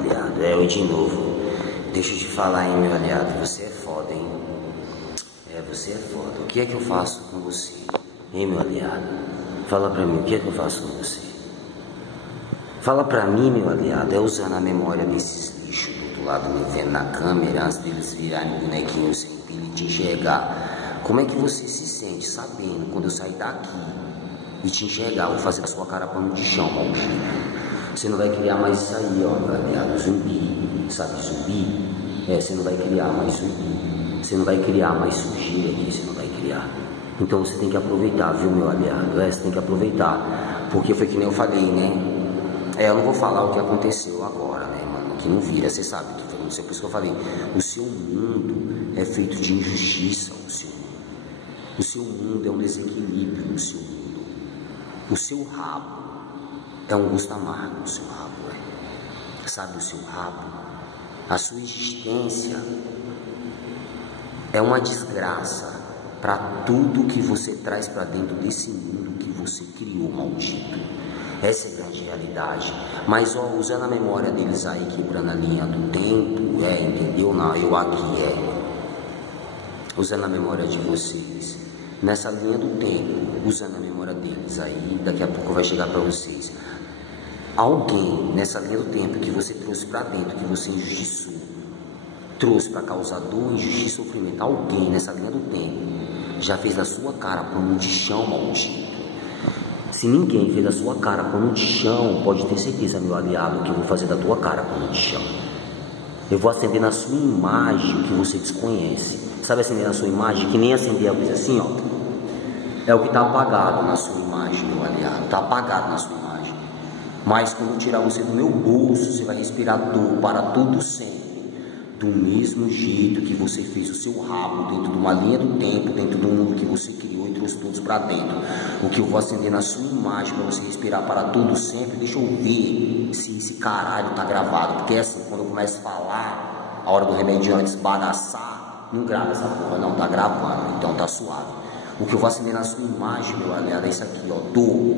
aliado. Eu de novo. Deixa eu te falar, hein, meu aliado. Você é foda, hein? Você é foda. O que é que eu faço com você? Hein, meu aliado? Fala pra mim, o que é que eu faço com você? Fala pra mim, meu aliado. É usando a memória desses lixos do outro lado, me vendo na câmera, antes deles virarem bonequinhos sem pilha e te enxergar. Como é que você se sente sabendo quando eu sair daqui e te enxergar, eu vou fazer a sua cara pano de chão, maldito? Você não vai criar mais isso aí, ó, meu aliado, zumbi, sabe, zumbi? Você não vai criar mais zumbi, você não vai criar mais sujeira aqui, você não vai criar. Então você tem que aproveitar, viu, meu aliado? Você tem que aproveitar, porque foi que nem eu falei, né? Eu não vou falar o que aconteceu agora, né, mano, que não vira, você sabe, tô falando, por isso que eu falei, o seu mundo é feito de injustiça, o seu mundo é um desequilíbrio no seu mundo, o seu rabo é um gosto amargo, o seu rabo, sabe, o seu rabo, a sua existência é uma desgraça para tudo que você traz para dentro desse mundo que você criou, maldito. Essa é a grande realidade. Mas ó, usando a memória deles aí, quebrando a linha do tempo, entendeu? Não, eu aqui usando a memória de vocês, nessa linha do tempo, usando a memória deles aí, daqui a pouco vai chegar para vocês. Alguém nessa linha do tempo que você trouxe para dentro, que você injustiçou, trouxe para causar dor, injustiça e sofrimento, alguém nessa linha do tempo já fez da sua cara pano de chão, maldito. Se ninguém fez da sua cara pano de chão, pode ter certeza, meu aliado, que eu vou fazer da tua cara pano de chão. Eu vou acender na sua imagem o que você desconhece. Sabe acender na sua imagem? Que nem acender a luz assim, ó. É o que está apagado na sua imagem, meu aliado. Está apagado na sua imagem. Mas quando eu tirar você do meu bolso, você vai respirar dor para tudo sempre. Do mesmo jeito que você fez o seu rabo dentro de uma linha do tempo, dentro do mundo que você criou e trouxe todos para dentro. O que eu vou acender na sua imagem para você respirar para tudo sempre. Deixa eu ver se esse caralho tá gravado. Porque assim, quando eu começo a falar, a hora do remédio antes de desbagaçar, não grava essa porra, não, tá gravando, então tá suave. O que eu vou acender na sua imagem, meu aliado, é isso aqui, ó, dor.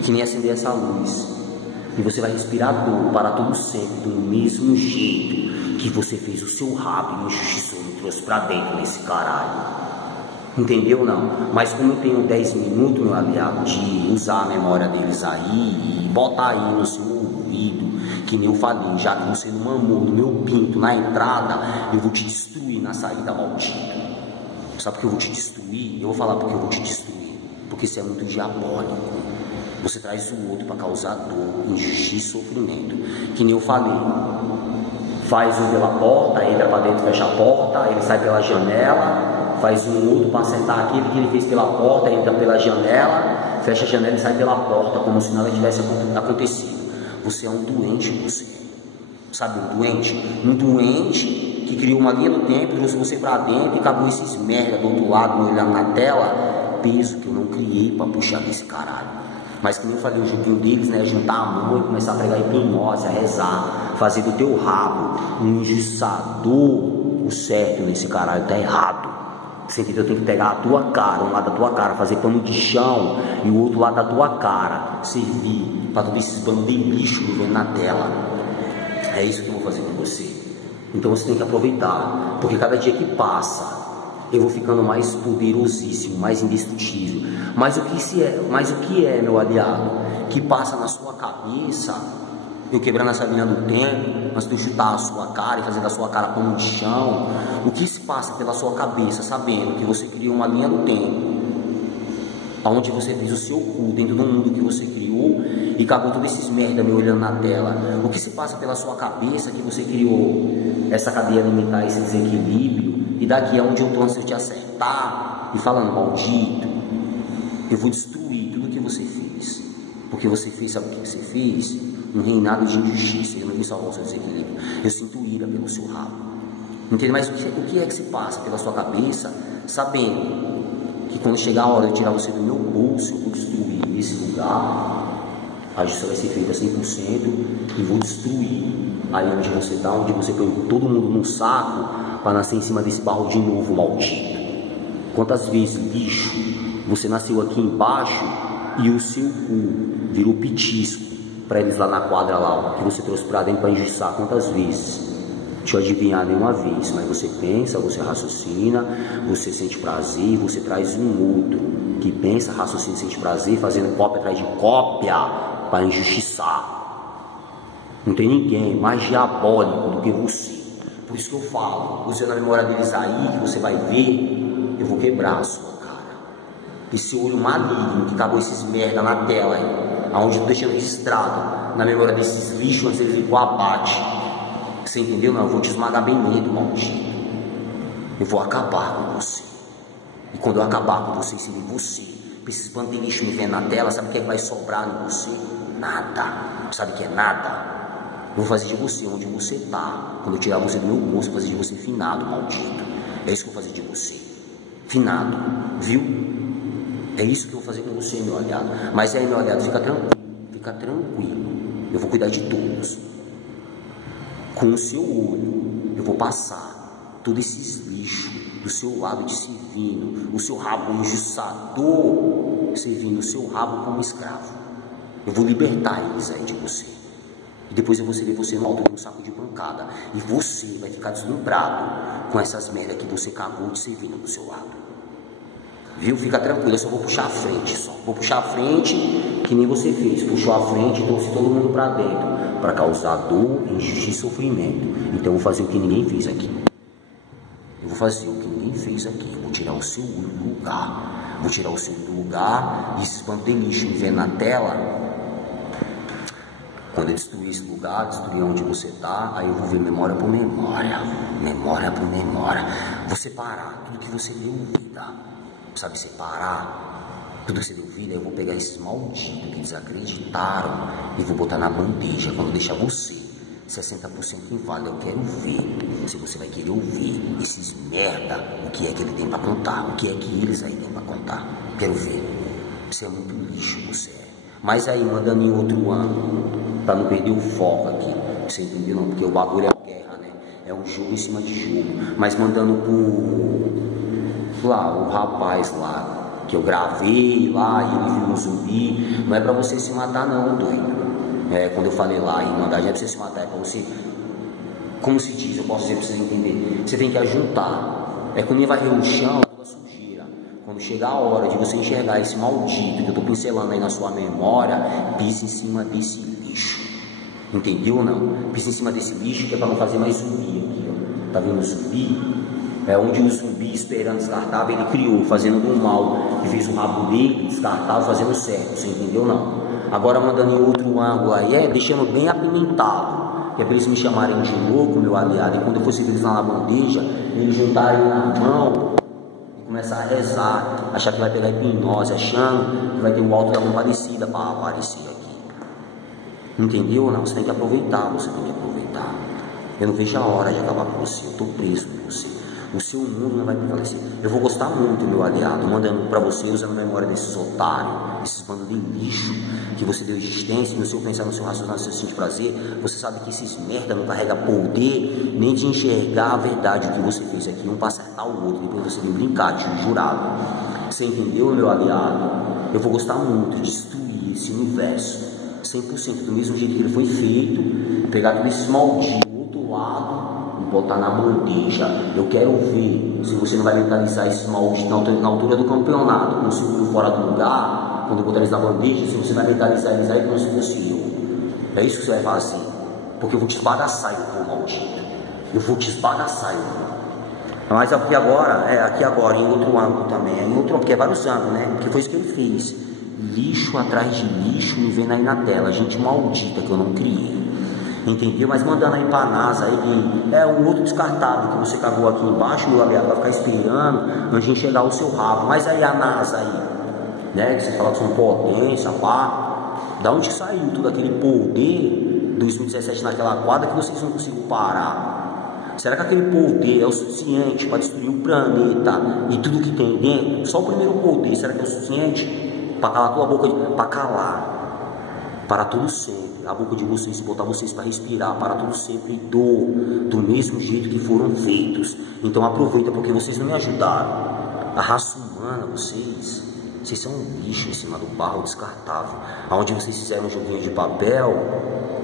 Que nem acender essa luz. E você vai respirar dor para tudo sempre, do mesmo jeito que você fez o seu rabo e injustiçou e trouxe pra dentro nesse caralho. Entendeu, não? Mas como eu tenho 10 minutos, meu aliado, de usar a memória deles aí e botar aí no seu ouvido, que nem eu falei, já que você não mamou no meu pinto na entrada, eu vou te destruir na saída, maldito. Sabe por que eu vou te destruir? Eu vou falar porque eu vou te destruir. Porque você é muito diabólico. Você traz o outro para causar dor, injustiça e sofrimento. Que nem eu falei. Faz um pela porta, entra para dentro, fecha a porta, ele sai pela janela, faz um outro para acertar aquele que ele fez pela porta, entra pela janela, fecha a janela e sai pela porta, como se nada tivesse acontecido. Você é um doente, você. Sabe um doente? Um doente que criou uma linha do tempo, trouxe você para dentro e acabou esses merda do outro lado, olhando na tela, peso que eu não criei para puxar desse caralho. Mas que nem eu falei, o joguinho deles, né, juntar a mão e começar a pregar hipnose, a rezar, fazer do teu rabo um injustiçador, o certo nesse caralho tá errado. Você entendeu? Tem que pegar a tua cara, um lado da tua cara, fazer pano de chão e o outro lado da tua cara, servir para todos esses bandos de lixo vivendo na tela. É isso que eu vou fazer com você. Então você tem que aproveitar, porque cada dia que passa eu vou ficando mais poderosíssimo, mais indestrutível. Mas o que é, meu aliado, que passa na sua cabeça, eu quebrando essa linha do tempo, mas tu chutar a sua cara e fazer da sua cara pano de chão, o que se passa pela sua cabeça, sabendo que você criou uma linha do tempo, onde você fez o seu cu dentro do mundo que você criou e acabou todos esses merda me olhando na tela. O que se passa pela sua cabeça que você criou essa cadeia alimentar, esse desequilíbrio, e daqui é onde eu tô antes de te acertar e falando, maldito, eu vou destruir tudo que você fez, porque você fez, sabe o que você fez? Um reinado de injustiça. Eu não vim salvar o seu desequilíbrio, eu sinto ira pelo seu rabo, entende? Mas o que é que se passa pela sua cabeça, sabendo que quando chegar a hora de tirar você do meu bolso, eu vou destruir esse lugar, a justiça vai ser feita 100% e vou destruir aí onde você está, onde você põe todo mundo num saco para nascer em cima desse barro de novo, maldito. Quantas vezes, lixo, você nasceu aqui embaixo e o seu cu virou petisco para eles lá na quadra lá, ó, que você trouxe para dentro para injustiçar quantas vezes? Deixa eu adivinhar nenhuma vez, mas você pensa, você raciocina, você sente prazer, você traz um outro que pensa, raciocina, sente prazer, fazendo cópia atrás de cópia para injustiçar. Não tem ninguém mais diabólico do que você. Por isso que eu falo, usando a memória deles aí, que você vai ver, eu vou quebrar a sua cara. Esse olho maligno que acabou esses merda na tela aí, aonde eu tô deixando registrado na memória desses lixos antes ele vir com abate. Você entendeu? Não, eu vou te esmagar bem medo, maldito. Eu vou acabar com você. E quando eu acabar com você, se você, esses bandos de lixo me vendo na tela, sabe o que é que vai sobrar em você? Nada. Sabe o que é nada? Eu vou fazer de você onde você tá. Quando eu tirar você do meu bolso, eu vou fazer de você finado, maldito. É isso que eu vou fazer de você. Finado, viu? É isso que eu vou fazer com você, meu aliado. Mas aí, meu aliado, fica tranquilo. Fica tranquilo. Eu vou cuidar de todos. Com o seu olho, eu vou passar todos esses lixos do seu lado te servindo, o seu rabo injustiçador servindo o seu rabo como escravo. Eu vou libertar eles aí de você. E depois eu vou servir você no alto de um saco de pancada. E você vai ficar deslumbrado com essas merdas que você cagou te servindo do seu lado. Viu? Fica tranquilo, eu só vou puxar a frente só. Vou puxar a frente que nem você fez. Puxou a frente e trouxe todo mundo pra dentro. Para causar dor, injustiça e sofrimento. Então eu vou fazer o que ninguém fez aqui. Eu vou fazer o que ninguém fez aqui. Vou tirar o seu olho do lugar. Vou tirar o seu olho do lugar. E esses bandos de lixo me vendo na tela. Quando eu destruir esse lugar, destruir onde você está, aí eu vou ver memória por memória. Memória por memória. Vou separar tudo que você deu vida. Sabe separar? Tudo que você deu vida, eu vou pegar esses malditos que desacreditaram e vou botar na bandeja. Quando deixar você 60% inválido, eu quero ver se você vai querer ouvir esses merda, o que é que ele tem pra contar, o que é que eles aí têm pra contar. Quero ver. Você é muito lixo, você é. Mas aí, mandando em outro ângulo, pra não perder o foco aqui. Você entendeu não? Porque o bagulho é guerra, né? É um jogo em cima de jogo. Mas mandando pro... lá, o rapaz lá, que eu gravei lá e ele viu um zumbi, não é pra você se matar não, doido. É, quando eu falei lá em mandar, não é pra você se matar, é pra você, como se diz, eu posso dizer pra vocês entenderem, você tem que ajuntar. É quando ele vai ver o chão, toda sujeira. Quando chegar a hora de você enxergar esse maldito que eu tô pincelando aí na sua memória, pisa em cima desse lixo. Entendeu ou não? Pisa em cima desse lixo que é pra não fazer mais zumbi aqui, ó. Tá vendo o zumbi? É onde o zumbi esperando descartável ele criou, fazendo do mal, que fez o rabo dele, descartável, fazendo o certo, você entendeu não? Agora mandando em outro ângulo aí, deixando bem apimentado, que é para eles me chamarem de louco, meu aliado, e quando eu for servir eles lá na bandeja, eles juntarem na mão e começar a rezar, achar que vai pegar hipnose, achando que vai ter o alto da compadecida para aparecer aqui. Entendeu ou não? Você tem que aproveitar, você tem que aproveitar. Eu não vejo a hora de acabar com você, eu estou preso com você. O seu mundo não vai prevalecer. Eu vou gostar muito, meu aliado, mandando para você, usando a memória desses otários, esses bandos de lixo, que você deu existência, no seu pensar, no seu raciocínio, no seu sentir prazer. Você sabe que esses merda não carrega poder, nem de enxergar a verdade, o que você fez aqui, um para acertar o outro, depois você vem brincar, te jurado. Você entendeu, meu aliado? Eu vou gostar muito de destruir esse universo, 100%, do mesmo jeito que ele foi feito, pegar todos esses malditos, do outro lado, botar na bandeja. Eu quero ver se você não vai mentalizar esses malditos na altura do campeonato, quando subiu fora do lugar, quando eu botar eles na bandeja, se você vai mentalizar eles aí como se fosse eu. É isso que você vai fazer. Porque eu vou te esbagaçar, eu vou, maldito. Eu vou te esbagaçar, eu vou. Mas aqui agora, em outro ângulo também, em outro, porque é vários ângulos, né? Porque foi isso que ele fez. Lixo atrás de lixo me vendo aí na tela, gente maldita que eu não criei. Entendeu? Mas mandando aí pra NASA aí, um outro descartável que você cagou aqui embaixo, meu aliado, vai ficar esperando antes de enxergar o seu rabo. Mas aí a NASA aí, né? Que você fala que são potência, pá. Da onde saiu todo aquele poder 2017 naquela quadra que vocês não conseguiram parar? Será que aquele poder é o suficiente para destruir o planeta e tudo que tem dentro? Só o primeiro poder, será que é o suficiente para calar tua boca? Para calar, para tudo sempre. A boca de vocês, botar vocês para respirar, para tudo sempre do mesmo jeito que foram feitos. Então aproveita, porque vocês não me ajudaram. A raça humana, vocês Vocês são um lixo em cima do barro descartável. Onde vocês fizeram um joguinho de papel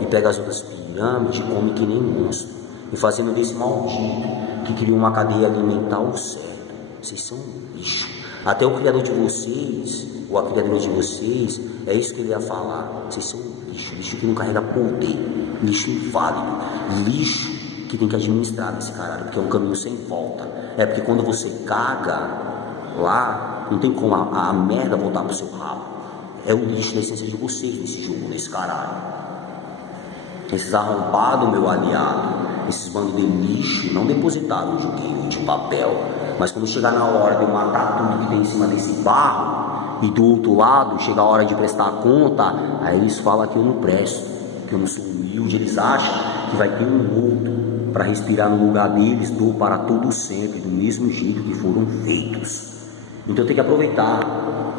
e pegam as outras pirâmides e comem que nem monstro. E fazendo desse maldito que criou uma cadeia alimentar o certo. Vocês são um lixo. Até o criador de vocês, ou a criadora de vocês, é isso que ele ia falar. Vocês são um lixo. Lixo que não carrega poder. Lixo inválido. Lixo que tem que administrar nesse caralho, porque é um caminho sem volta. É porque quando você caga lá, não tem como a merda voltar pro seu rabo. É o lixo da essência de vocês nesse jogo, nesse caralho. Esses arrombados, meu aliado, esses bandos de lixo, não depositaram o joguinho de papel. Mas quando chegar na hora de eu matar tudo que tem em cima desse barro, e do outro lado, chega a hora de prestar conta, aí eles falam que eu não presto, que eu não sou humilde. Eles acham que vai ter um outro para respirar no lugar deles, dou para todo sempre, do mesmo jeito que foram feitos. Então tem que aproveitar,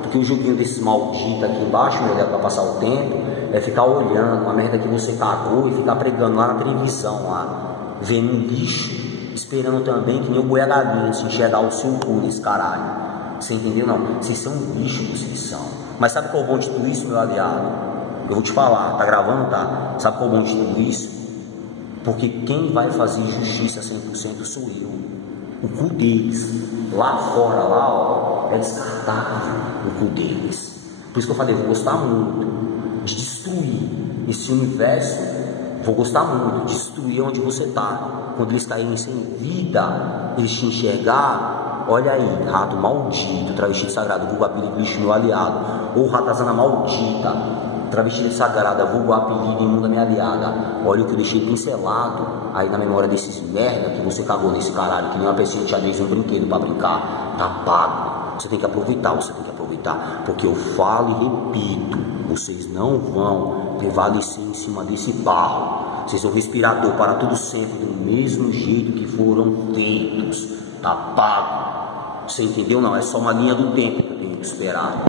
porque o joguinho desses malditos aqui embaixo, meu Deus, para passar o tempo, é ficar olhando a merda que você cagou e ficar pregando lá na televisão, lá, vendo um lixo, esperando também que nem o boi a galinha se enxergar o seu cu nesse caralho. Você entendeu? Não, vocês são um lixo, vocês são. Mas sabe qual é o bom de tudo isso, meu aliado? Eu vou te falar, tá gravando, tá? Sabe qual é o bom de tudo isso? Porque quem vai fazer justiça 100% sou eu. O cu deles, lá fora, lá, ó, é descartável o cu deles. Por isso que eu falei, vou gostar muito de destruir esse universo. Vou gostar muito de destruir onde você tá. Quando eles caírem sem vida, eles te enxergar. Olha aí, rato maldito, travesti sagrado, vulgo apelido lixo meu aliado. Ou ratazana maldita, travesti sagrada, vulgo apelido imunda minha aliada. Olha o que eu deixei pincelado aí na memória desses merda que você cagou nesse caralho, que nem uma pecinha de xadrez um brinquedo pra brincar. Tá pago. Você tem que aproveitar, porque eu falo e repito, vocês não vão prevalecer em cima desse barro. Vocês vão respirar dor para tudo sempre, do mesmo jeito que foram feitos. Tá pago. Você entendeu? Não, é só uma linha do tempo que eu tenho que esperar.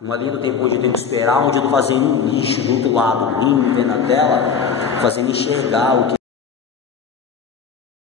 Uma linha do tempo onde eu tenho que esperar, onde eu tô fazendo um lixo do outro lado, rindo, vendo a tela, fazendo enxergar o que